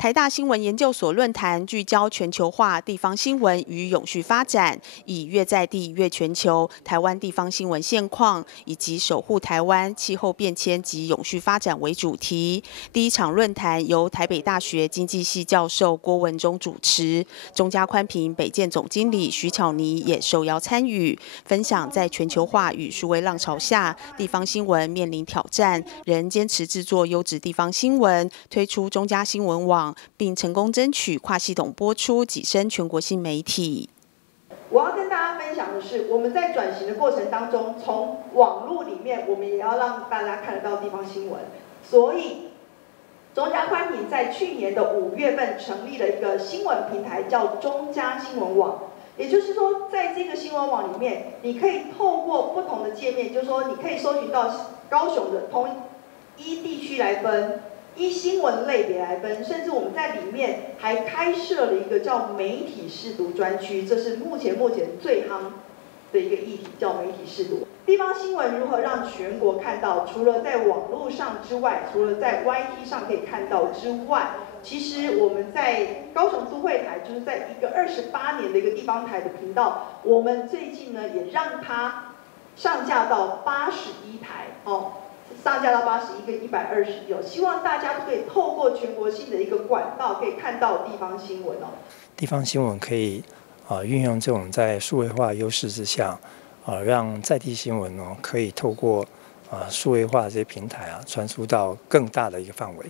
台大新闻研究所论坛聚焦全球化地方新闻与永续发展，以越在地越全球台湾地方新闻现况以及守护台湾气候变迁及永续发展为主题。第一场论坛由台北大学经济系教授郭文忠主持，中嘉宽屏北建总经理徐巧妮也受邀参与，分享在全球化与数位浪潮下，地方新闻面临挑战，仍坚持制作优质地方新闻，推出中嘉新闻网。并成功争取跨系统播出，跻身全国性媒体。我要跟大家分享的是，我们在转型的过程当中，从网络里面，我们也要让大家看得到地方新闻。所以，中嘉宽屏在去年的5月份成立了一个新闻平台，叫中嘉新闻网。也就是说，在这个新闻网里面，你可以透过不同的界面，就是说，你可以搜寻到高雄的同一地区来分。依新闻类别来分，甚至我们在里面还开设了一个叫媒体识读专区，这是目前最夯的一个议题，叫媒体识读。地方新闻如何让全国看到？除了在网络上之外，除了在 YT 上可以看到之外，其实我们在高雄都会台，就是在一个28年的一个地方台的频道，我们最近呢也让它上架到81台哦。上架到81跟121，希望大家都可以透过全国性的一个管道，可以看到地方新闻哦。地方新闻可以运用这种在数位化优势之下，让在地新闻可以透过数位化这些平台传输到更大的一个范围，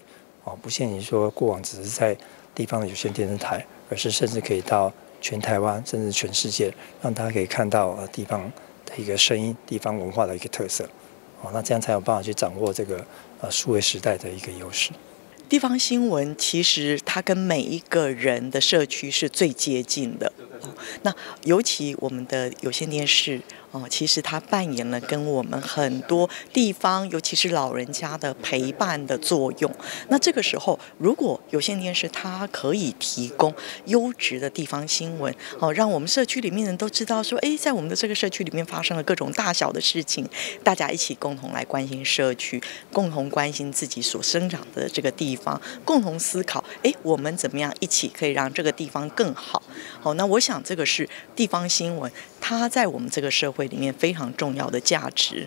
不限于说过往只是在地方的有线电视台，而是甚至可以到全台湾甚至全世界，让大家可以看到地方的一个声音、地方文化的一个特色。那这样才有办法去掌握这个数位时代的一个优势。地方新闻其实它跟每一个人的社区是最接近的。那尤其我们的有线电视其实它扮演了跟我们很多地方，尤其是老人家的陪伴的作用。那这个时候，如果有线电视它可以提供优质的地方新闻，让我们社区里面人都知道说，在我们的这个社区里面发生了各种大小的事情，大家一起共同来关心社区，共同关心自己所生长的这个地方，共同思考，我们怎么样一起可以让这个地方更好。那我想这个是地方新闻它在我们这个社会里面非常重要的价值。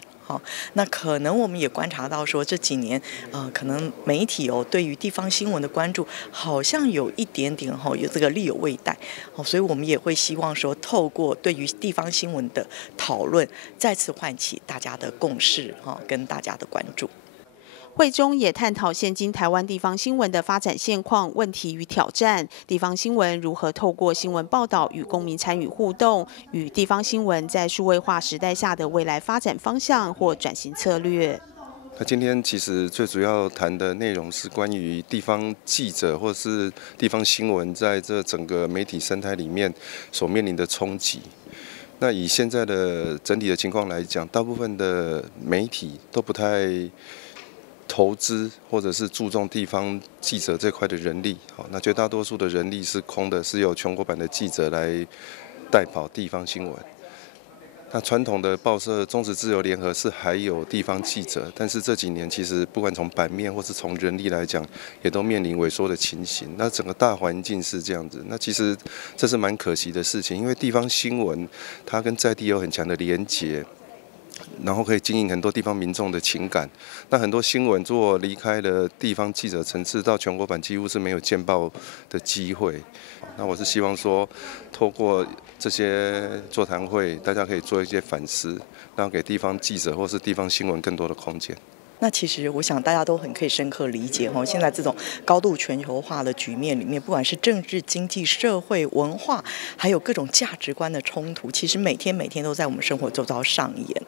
那可能我们也观察到说这几年可能媒体对于地方新闻的关注好像有一点点有这个力有未逮，所以我们也会希望说透过对于地方新闻的讨论，再次唤起大家的共识跟大家的关注。会中也探讨现今台湾地方新闻的发展现况、问题与挑战，地方新闻如何透过新闻报道与公民参与互动，与地方新闻在数位化时代下的未来发展方向或转型策略。那今天其实最主要谈的内容是关于地方记者或是地方新闻在这整个媒体生态里面所面临的冲击。那以现在的整体的情况来讲，大部分的媒体都不太投资或者是注重地方记者这块的人力，那绝大多数的人力是空的，是由全国版的记者来代跑地方新闻。那传统的报社中时自由联合是还有地方记者，但是这几年其实不管从版面或是从人力来讲，也都面临萎缩的情形。那整个大环境是这样子，那其实这是蛮可惜的事情，因为地方新闻它跟在地有很强的连结。然后可以经营很多地方民众的情感。那很多新闻如果离开了地方记者层次，到全国版几乎是没有见报的机会。那我是希望说，透过这些座谈会，大家可以做一些反思，然后给地方记者或是地方新闻更多的空间。那其实我想大家都很可以深刻理解现在这种高度全球化的局面里面，不管是政治、经济、社会、文化，还有各种价值观的冲突，其实每天都在我们生活周遭上演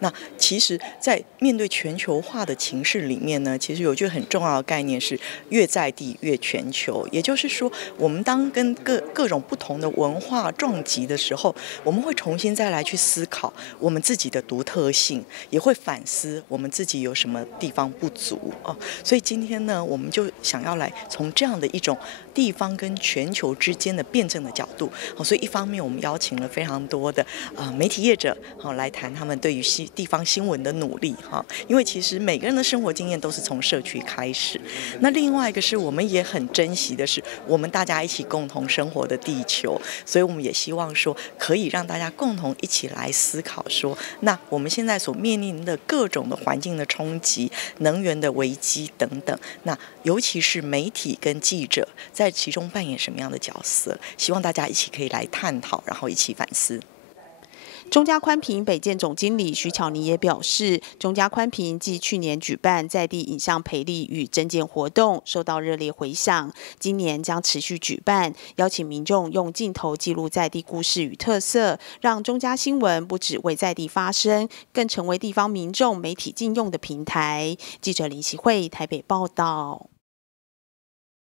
那其实在面对全球化的情势里面呢，其实有一句很重要的概念是越在地越全球。也就是说，我们当跟各种不同的文化撞击的时候，我们会重新再来去思考我们自己的独特性，也会反思我们自己有什什么地方不足哦。所以今天呢，我们就想要来从这样的一种地方跟全球之间的辩证的角度，所以一方面我们邀请了非常多的媒体业者来谈他们对于地方新闻的努力哈，因为其实每个人的生活经验都是从社区开始。那另外一个是我们也很珍惜的是我们大家一起共同生活的地球，所以我们也希望说可以让大家共同一起来思考说，那我们现在所面临的各种的环境的冲击、能源的危机等等，那尤其是媒体跟记者在其中扮演什么样的角色？希望大家一起可以来探讨，然后一起反思。中嘉宽频北建总经理徐巧妮也表示，中嘉宽频继去年举办在地影像培力与征件活动，受到热烈回响。今年将持续举办，邀请民众用镜头记录在地故事与特色，让中嘉新闻不只为在地发声，更成为地方民众媒体禁用的平台。记者林希慧台北报道。